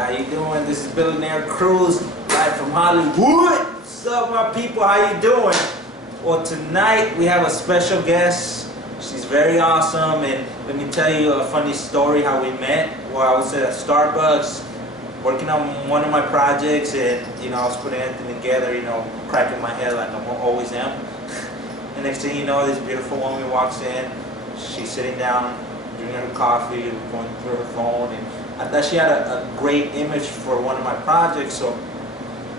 how you doing? This is Billynaircruz, live from Hollywood. What's up, my people? How you doing? Well, tonight we have a special guest. She's very awesome, and let me tell you a funny story how we met. Well, I was at Starbucks working on one of my projects, and I was putting everything together, cracking my head like I always am. And next thing you know, this beautiful woman walks in. She's sitting down, drinking her coffee, going through her phone, and I thought she had a great image for one of my projects. So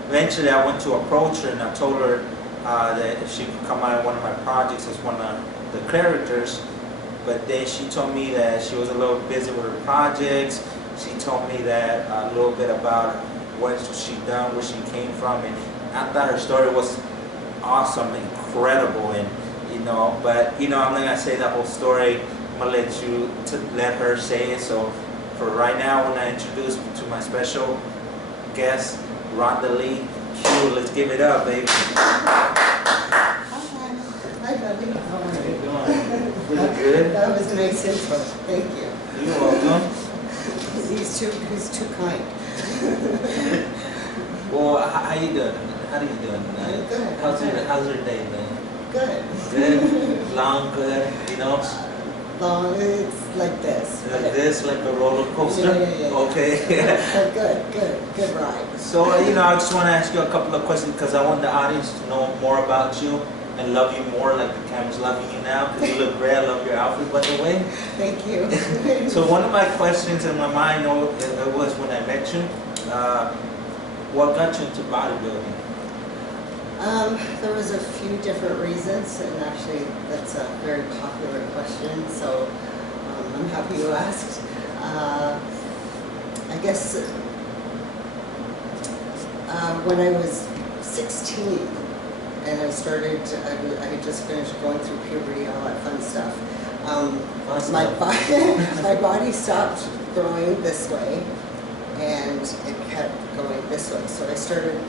eventually I went to approach her, and I told her that if she could come out of one of my projects as one of the characters. But then she told me that she was a little busy with her projects. She told me that a little bit about what she done, where she came from, and I thought her story was awesome, incredible, and but I'm not gonna say the whole story. I'm gonna let her say it. So for right now, when I introduce to my special guest, RhondaLee Q. Let's give it up, baby. Hi, Billy. How are you? Feeling good? That was a nice intro. Thank you. You're welcome. He's too kind. Well, how you doing? How are you doing tonight? Good. How's your day been? Good. Good? Long, good, Long, it's like this. Like this, like a roller coaster? Yeah. Okay. Good ride. So, I just want to ask you a couple of questions because I want the audience to know more about you and love you more like the camera's loving you now, because you look great. I love your outfit, by the way. Thank you. So one of my questions in my mind was when I met you, what got you into bodybuilding? There was a few different reasons, and actually that's a very popular question, so I'm happy you asked. I guess when I was 16 and I had just finished going through puberty, all that fun stuff. My body stopped growing this way, and it kept going this way. So I started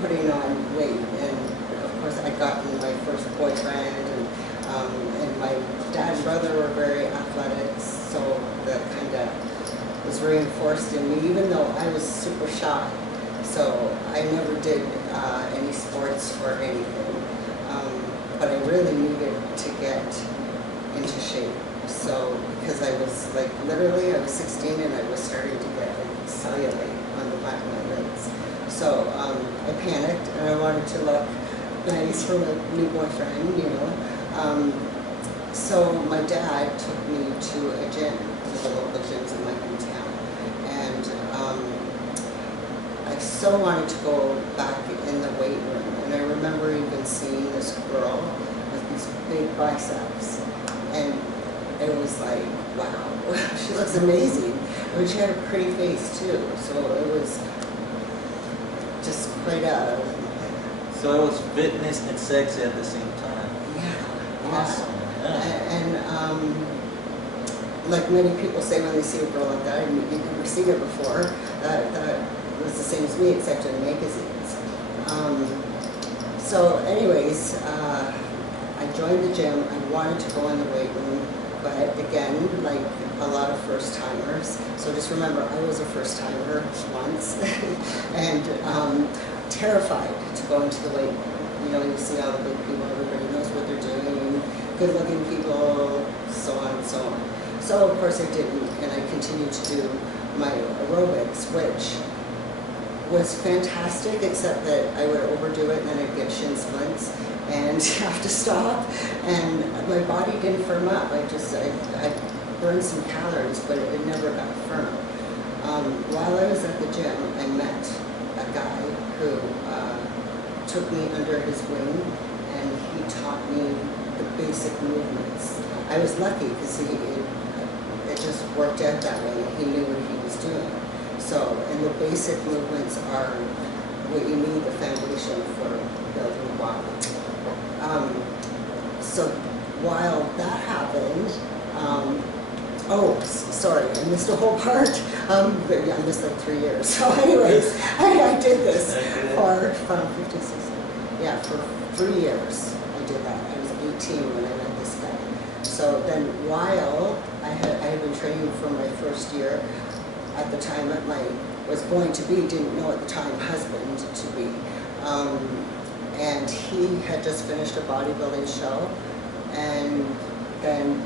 putting on weight, and of course I got my first boyfriend, and my dad and brother were very athletic, so that kind of was reinforced in me, even though I was super shy. So I never did any sports or anything, but I really needed to get into shape. So because I was literally I was 16 and I was starting to get cellulite on the back of my legs. So I panicked and I wanted to look nice for my new boyfriend, So my dad took me to a gym, to the local gyms in my hometown, and I so wanted to go back in the weight room. And I remember even seeing this girl with these big biceps, and it was like, wow, she looks amazing. I mean, she had a pretty face too, so it was just quite a... So it was fitness and sexy at the same time. Yeah. Awesome. Yeah. And like many people say when they see a girl like that, and you've never seen her before, that was the same as me, except in magazines. So anyways, I joined the gym. I wanted to go in the weight room, but again, like a lot of first-timers. So just remember, I was a first-timer once, and terrified to go into the weight room. You see all the big people, everybody knows what they're doing, good-looking people, so on and so on. So of course I didn't, and I continued to do my aerobics, which was fantastic, except that I would overdo it and then I'd get shin splints and have to stop, and my body didn't firm up. I burned some calories, but it never got firm. While I was at the gym, I met a guy who took me under his wing, and he taught me the basic movements. I was lucky because it just worked out that way. He knew what he was doing. So, and the basic movements are what you need, the foundation for building a body. So while that happened, sorry, I missed a whole part. But yeah, I missed like 3 years. So anyways, I did this for 15, 16. Yeah, for 3 years I did that. I was 18 when I met this guy. So then while I had been training for my first year, at the time was going to be, didn't know at the time, husband to be. And he had just finished a bodybuilding show, and then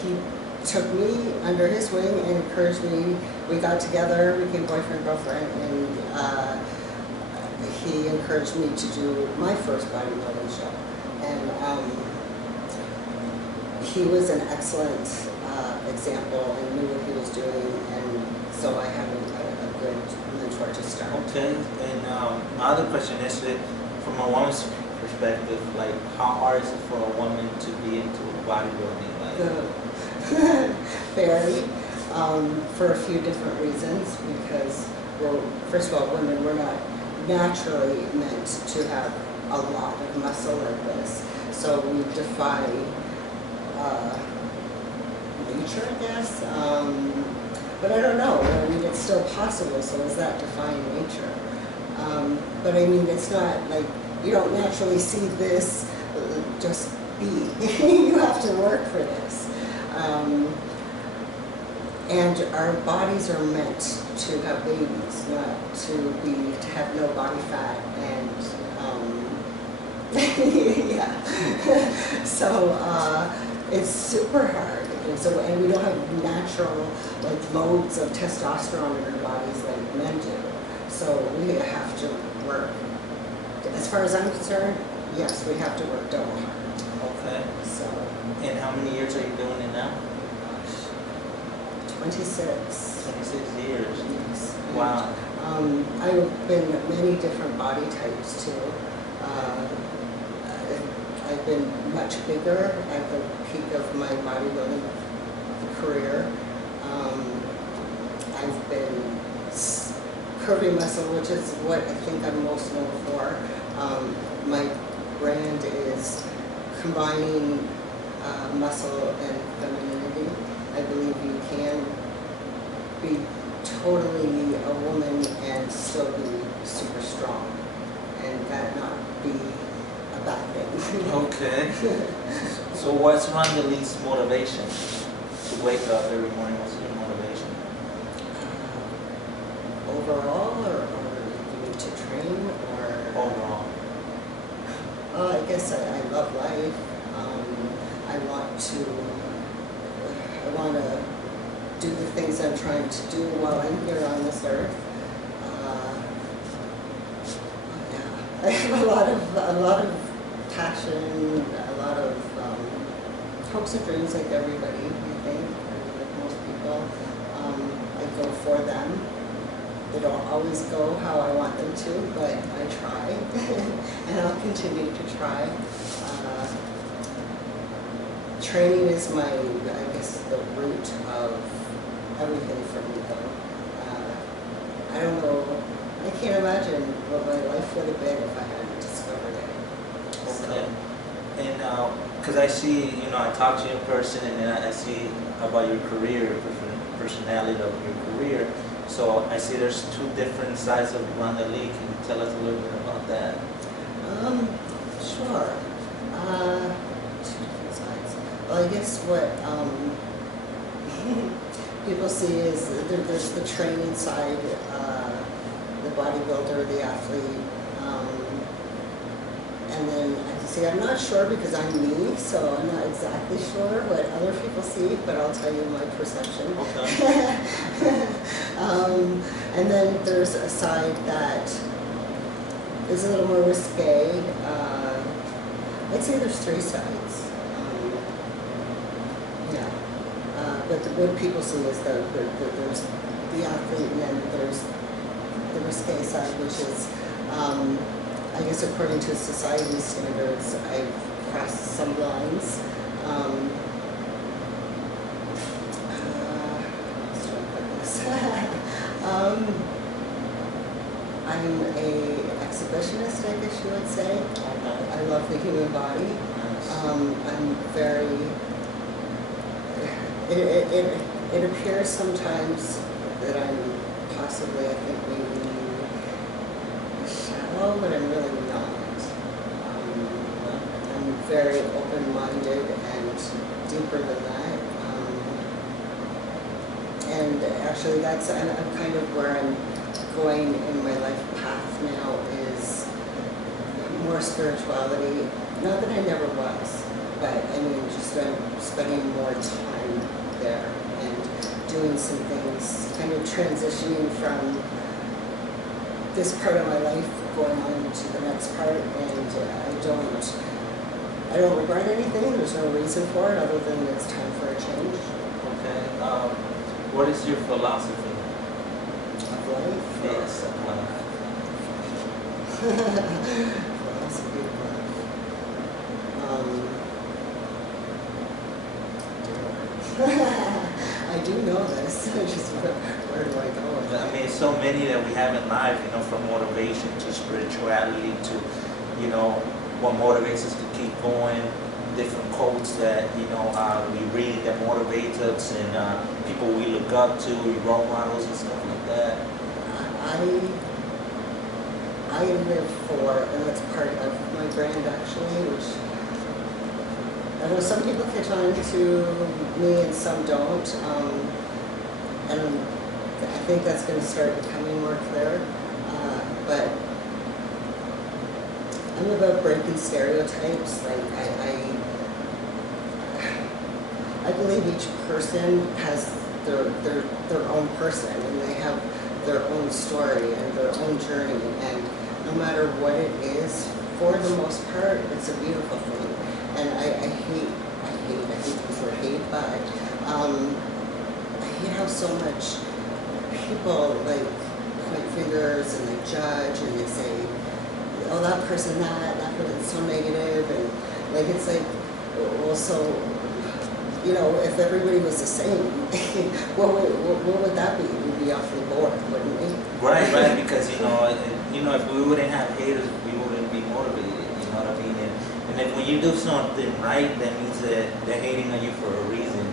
he took me under his wing and encouraged me. We got together, became boyfriend, girlfriend, and he encouraged me to do my first bodybuilding show. And he was an excellent example and knew what he was doing, and so I had a good mentor to start. Okay, and my other question is that from a woman's perspective, like how hard is it for a woman to be into bodybuilding? Like, very, for a few different reasons, because first of all, women, we're not naturally meant to have a lot of muscle like this, so we defy nature, I guess. But I don't know. I mean, it's still possible. So is that defying nature? But I mean, it's not like you don't naturally see this just be. You have to work for this. And our bodies are meant to have babies, not to have no body fat and yeah. So it's super hard. And we don't have natural like loads of testosterone in our bodies like men do. So we have to work. As far as I'm concerned, yes, we have to work double hard. okay. So. And how many years are you doing it now? 26. 26 years. Yes. Wow. I've been many different body types too. I've been much bigger at the peak of my bodybuilding career. I've been curvy muscle, which is what I think I'm most known for. My brand is combining muscle and femininity. I believe you can be totally a woman and still be super strong, and that not be a bad thing. Okay. So what's RhondaLee's motivation to wake up every morning? What's your motivation? Overall, or you need to train, or Overall. I guess I love life. I want to do the things I'm trying to do while I'm here on this earth. Yeah, I have a lot of passion, a lot of hopes and dreams, like everybody, I think, like most people. I go for them. They don't always go how I want them to, but I try, and I'll continue to try. Training is my, I guess, the root of everything for me, though. I don't know, I can't imagine what my life would have been if I hadn't discovered it. Okay. And because I see, I talk to you in person, and then I see about your career, personality of your career. So I see there's two different sides of RhondaLee. Can you tell us a little bit about that? Sure. Two different sides. Well, I guess what people see is there's the training side, the bodybuilder, the athlete, and then I'm not sure because I'm me, so I'm not exactly sure what other people see, but I'll tell you my perception. Okay. And then there's a side that is a little more risque. I'd say there's three sides. Yeah. But what people see is there's the athlete, and then there's the risque side, which is I guess according to society's standards, I've crossed some lines. I'm a exhibitionist, I guess you would say. I love the human body. I'm very. It appears sometimes that I'm possibly, I think, maybe shallow, but I'm really not. I'm very open-minded and deeper than that. And actually that's, I'm kind of where I'm going in my life path now, is more spirituality. Not that I never was, but I mean, just I'm spending more time there and doing some things, kind of transitioning from this part of my life going on to the next part, and I don't regret anything. There's no reason for it other than it's time for a change. Okay. What is your philosophy Of life? Yes, of life. Philosophy of life. I do know this. Just where do I go with I mean, so many that we have in life, you know, from motivation to spirituality to, you know, what motivates us to keep going, different quotes that, you know, we read that motivates us, and people we look up to, role models and stuff like that. I live for, and that's part of my brand actually, which I know some people catch on to me and some don't, and I think that's going to start becoming more clear, but I'm about breaking stereotypes. Like I believe each person has their own person, and they have their own story and their own journey, and no matter what it is, for the most part, it's a beautiful thing. And I hate before hate, but I hate how so much people like point fingers and they judge and they say, oh, that person that person's so negative, and like it's like, well, so, you know, if everybody was the same, what would that be? We'd be awfully bored, wouldn't we? Right, because you know, if we wouldn't have haters, we wouldn't be motivated. You know what I mean? And if when you do something right, that means that they're hating on you for a reason,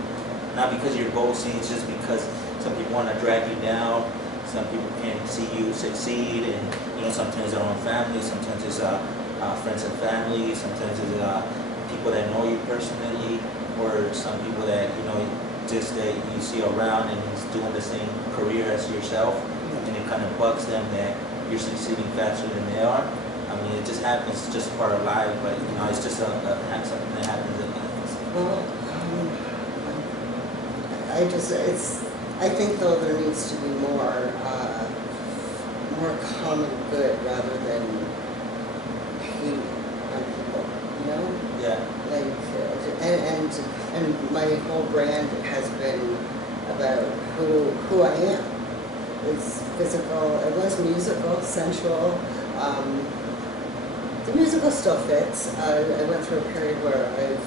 not because you're boasting. It's just because some people want to drag you down. Some people can't see you succeed, and you know, sometimes their own family, sometimes it's friends and family, sometimes it's people that know you personally, or some people that you know just that you see around and he's doing the same career as yourself, and it kind of bugs them that you're succeeding faster than they are. I mean, it just happens, it's just part of life, but you know, it's just something that happens in life. Well, I think though there needs to be more common good rather than hate on people, you know? Yeah. Like, and my whole brand has been about who I am. It's physical, it was musical, sensual. The musical still fits. I went through a period where I've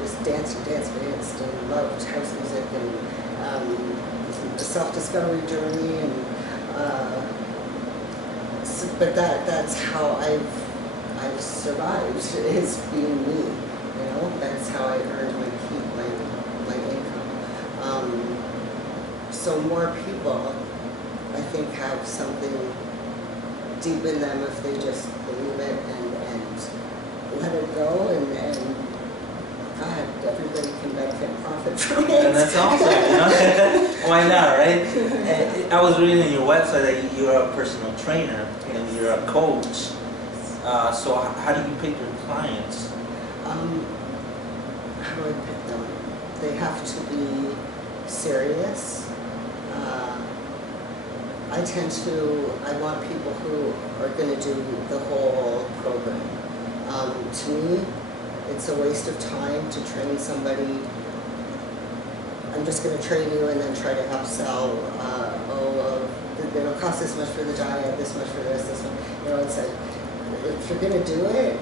just danced and loved house music and the self-discovery journey, and but that's how I've survived, is being me. You know, that's how I earned my keep, my income. So more people, I think, have something deep in them if they just believe it and let it go, and God, everybody can benefit and profit from it. And that's awesome, you know? Why not, right? And I was reading on your website that you're a personal trainer and you're a coach. So how do you pick your clients? How do I pick them? They have to be serious. I want people who are going to do the whole program. To me, it's a waste of time to train somebody. I'm just going to train you and then try to upsell. It'll cost this much for the diet, this much for this much. You know, it's like, if you're going to do it,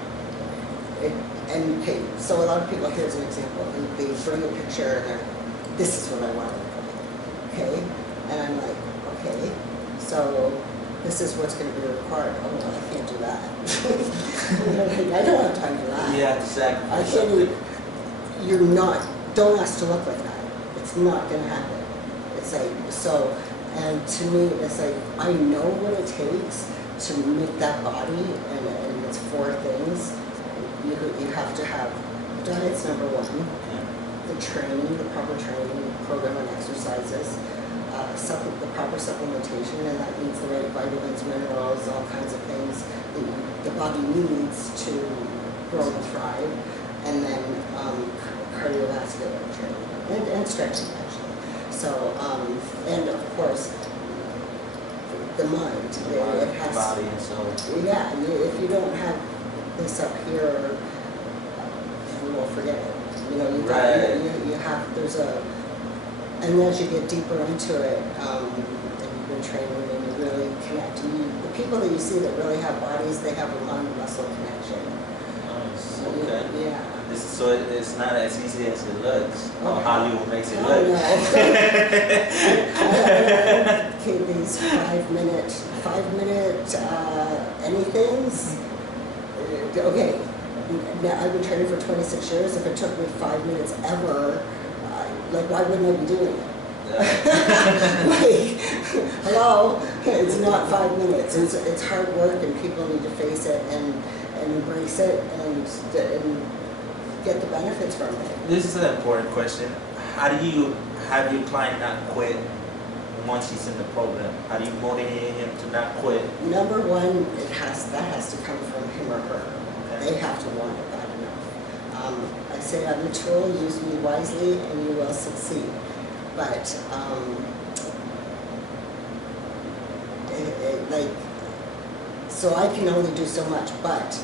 and okay, so a lot of people, here's an example. They bring a picture and they're, this is what I want to look like. Okay? And I'm like, okay, so this is what's going to be required. Oh, no, I can't do that. I don't have time for that. Yeah, exactly. I can't don't ask to look like that. It's not going to happen. It's like, so, and to me, it's like, I know what it takes to make that body, and it's 4 things. You have to have, diet's number 1, the training, the proper training, program and exercises, the proper supplementation, and that means the right vitamins, minerals, all kinds of things that the body needs to grow and thrive, and then cardiovascular training and stretching actually. So, and of course, the mind. It has body and soul. Yeah, if you don't have this up here, you will forget it. You know, you have, there's a, and as you get deeper into it, and you've been training and you really connect, the people that you see that really have bodies, they have a mind-muscle connection. Nice. Okay. Yeah. So it's not as easy as it looks. Or Hollywood makes it look. No. Okay, these 5 minute anythings. Okay, now I've been training for 26 years. If it took me 5 minutes ever, like why wouldn't I be doing it? Like, hello, it's not 5 minutes. It's hard work, and people need to face it and embrace it and get the benefits from it. This is an important question. How do you have your client not quit once he's in the program? How do you motivate him to not quit? Number one, that has to come from him or her. Okay. They have to want it bad enough. I say I'm a tool, use me wisely, and you will succeed. But so I can only do so much, but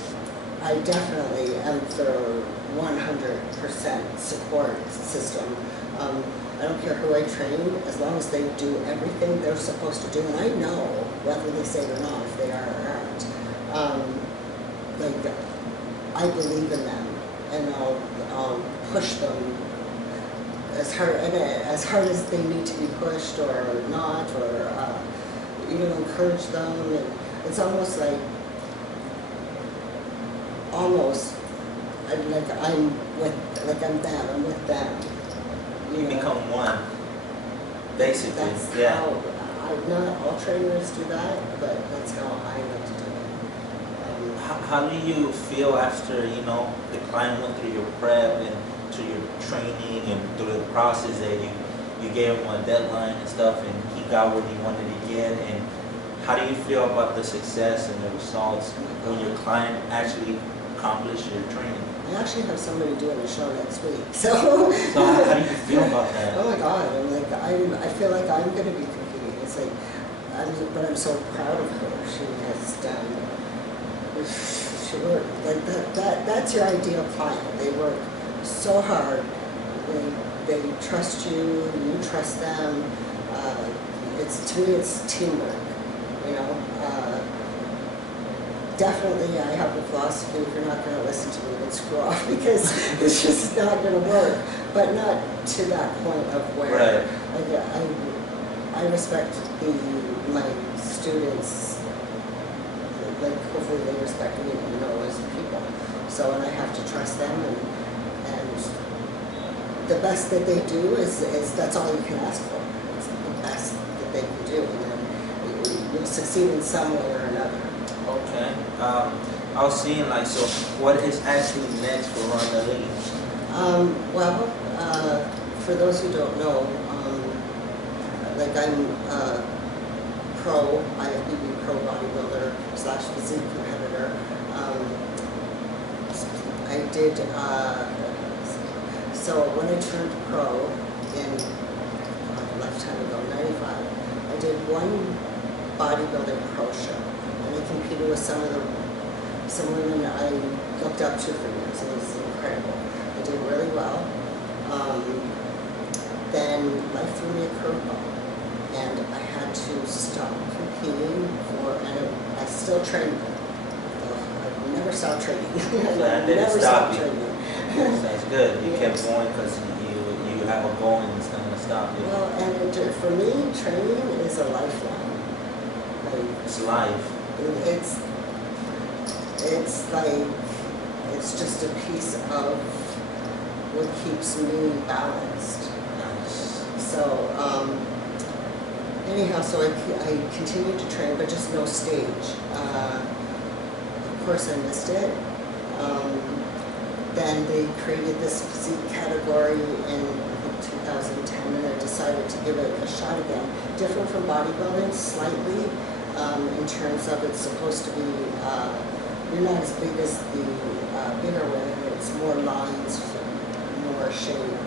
I definitely am for 100% support system. I don't care who I train, as long as they do everything they're supposed to do, and I know whether they say it or not, if they are or aren't. Like, I believe in them, and I'll push them as hard as they need to be pushed or not, or encourage them. And it's almost like I'm them, I'm with them. You become one, basically. That's how, not all trainers do that, but that's how I like to do it. How do you feel after, the client went through your prep and through your training and through the process that you gave him a deadline and stuff, and he got what he wanted to get? And how do you feel about the success and the results when your client actually accomplished your training? I actually have somebody doing a show next week, so. So how do you feel about that? Oh my God! I feel like I'm going to be competing. It's like, but I'm so proud of her. She has done. She worked like that. That's your ideal client. They work so hard. They trust you. You trust them. To me, it's teamwork. Definitely, I have the philosophy, if you're not going to listen to me, then screw off, because it's just not going to work. But not to that point of where I respect my students, like hopefully they respect me, as people. So, and I have to trust them, and the best that they do is that's all you can ask for. It's the best that they can do, and then you'll succeed in some way or another. Okay. I was seeing so what is actually next for RhondaLee? For those who don't know, I'm pro, FBB pro bodybuilder / physique competitor. I did, so when I turned pro in a lifetime ago, 95, I did one bodybuilding pro show. I competed with some women I looked up to for years. It was incredible. I did really well. Then life threw me a curveball, and I had to stop competing and I still trained. I never stopped training. I never stopped training. That's good. You kept going because you have a goal and it's not going to stop you. Well, and for me, training is a lifeline. It's life. It's just a piece of what keeps me balanced. Nice. So anyhow, so I continued to train, but just no stage. Of course, I missed it. Then they created this physique category in 2010, and I decided to give it a shot again. Different from bodybuilding slightly, in terms of it's supposed to be, you're not as big as the bigger women, it's more lines, more shape.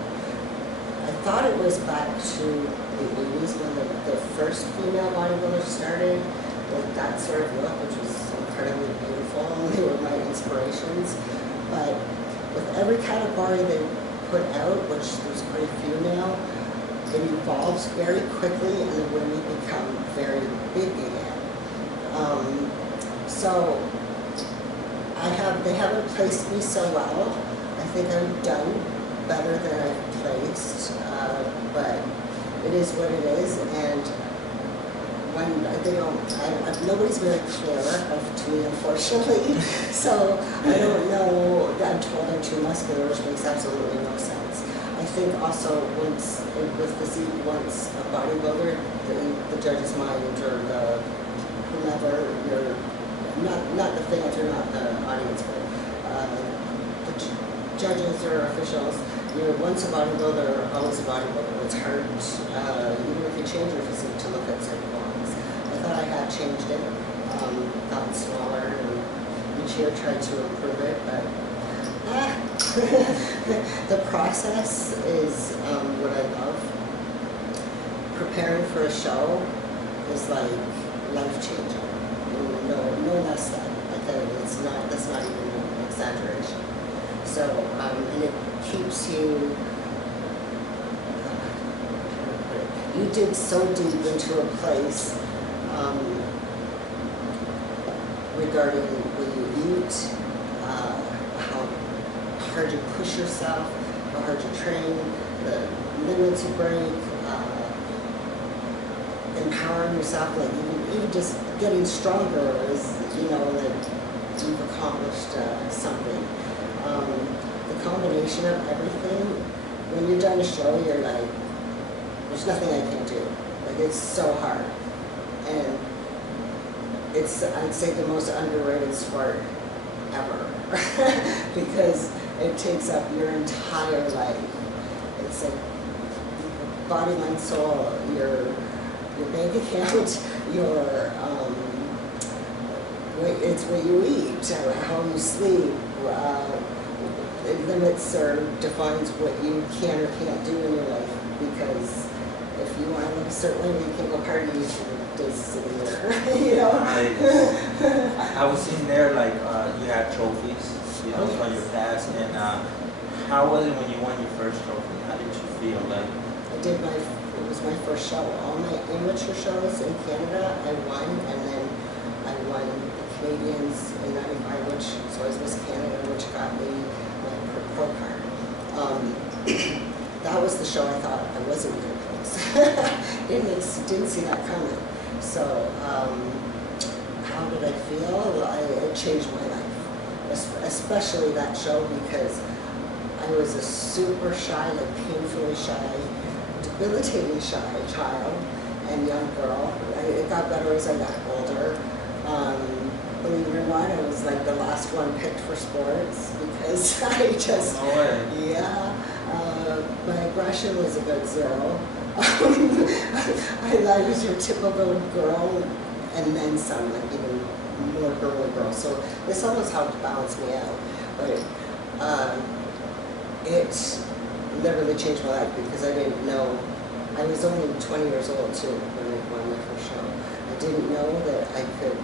I thought it was back to the 80s when the first female bodybuilders started with that sort of look, which was incredibly beautiful, and they were my inspirations. But with every category they put out, which there's quite a few now, it evolves very quickly and the women become very big again. So they haven't placed me so well. I think I've done better than I've placed, but it is what it is. And when they don't, nobody's very clear to me, unfortunately. So I don't know. I'm told I'm too muscular, which makes absolutely no sense. I think also with physique, once a bodybuilder, the judge's mind or the whomever, you're not the fans or not the audience, but the judges or officials, you're once a bodybuilder, always a bodybuilder. It's hard, even if you change your physique, to look at certain ones. I thought I had changed it, gotten smaller, and each year tried to improve it, but the process is what I love. Preparing for a show is like life-changing. No less than. That's not even an exaggeration. So, and it keeps you, you dig so deep into a place regarding what you eat, how hard you push yourself, how hard you train, the limits you break, empowering yourself, like even just getting stronger is, that you've accomplished something. The combination of everything, when you're done a show, you're like, there's nothing I can do. Like, it's so hard. And it's, I'd say, the most underrated sport ever. Because it takes up your entire life. It's like body, mind, soul, your bank account, it's what you eat, how you sleep. It limits or defines what you can or can't do in your life. Because if you want to look a certain way, you can't go parties for days sitting there. I was seeing there, like, you had trophies, from your past, and how was it when you won your first trophy? How did you feel? Like, it was my first show. All my amateur shows in Canada, I won, and then I won the Canadians in '95, so I was Miss Canada, which got me my pro card. That was the show I thought I wasn't going to place. Didn't see that coming. So, how did I feel? It changed my life, especially that show, because I was a super shy, like painfully shy, debilitating shy child and young girl. It got better as I got older. Believe it or not, I was like the last one picked for sports because I just, my aggression was a good 0. I was your typical girl and then some, like even more girly girl. So this almost helped balance me out. But it literally changed my life because I didn't know. I was only 20 years old too when I won my first show. I didn't know that I could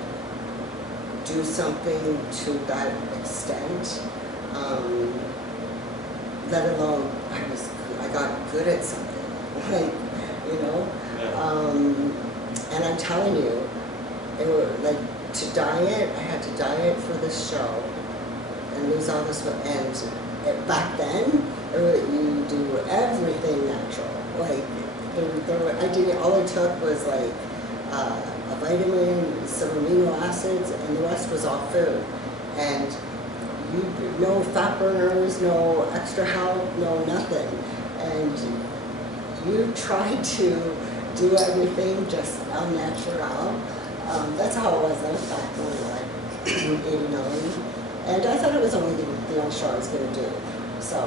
do something to that extent, let alone I got good at something, like, and I'm telling you, it was like, to diet, I had to diet for this show and lose all this weight, and back then, you do everything natural, like, all it took was like, a vitamin, some amino acids, and the rest was all food. And no fat burners, no extra help, no nothing. And you try to do everything just al natural. That's how it was back when, like, 89. And I thought it was only the only show I was going to do. So,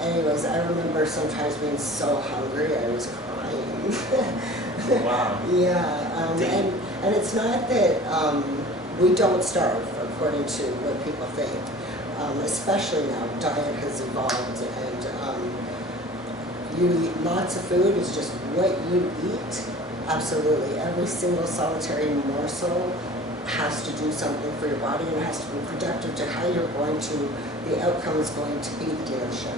anyways, I remember sometimes being so hungry I was crying. Wow. Yeah, and it's not that we don't starve according to what people think. Especially now, diet has evolved, and you eat lots of food. It's just what you eat. Absolutely, every single solitary morsel has to do something for your body and has to be productive to how you're going to. The outcome is going to be the day of the show.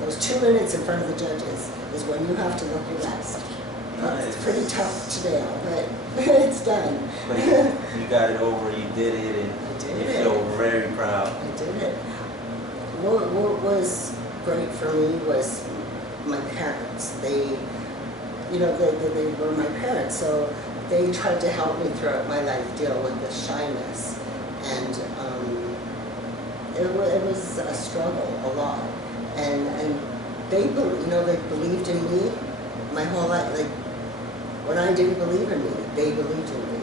Those 2 minutes in front of the judges is when you have to look your best. Nice. It's pretty tough today, but it's done. But you got it over, you did it, and you feel very proud. I did it. What was great for me was my parents. They were my parents, so they tried to help me throughout my life deal with the shyness, and it was a struggle a lot. And they believed in me my whole life. Like when I didn't believe in me, they believed in me.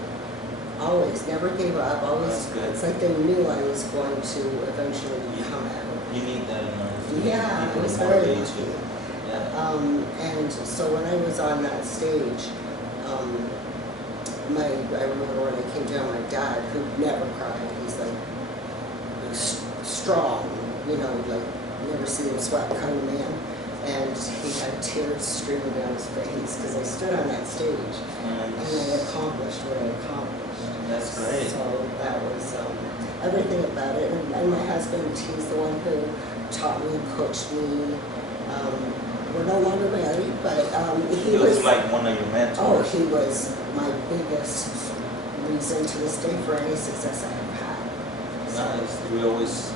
Always, never gave up. Always, it's like they knew I was going to eventually come out. You need that in life. Yeah, it was very lucky. And so when I was on that stage, I remember when I came down, my dad, who never cried, he's like strong, like never seen him sweat kind of man, and he had tears streaming down his face because I stood on that stage and I accomplished what I accomplished. That's great. So that was everything about it. And my husband, he's the one who taught me, coached me. We're no longer married, but he was like one of your mentors. Oh, he was my biggest reason to this day for any success I have had. Nice. We always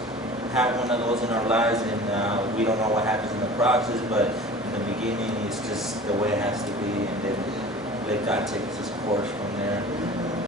have one of those in our lives, and we don't know what happens in the process, but in the beginning, it's just the way it has to be, and then let God take his course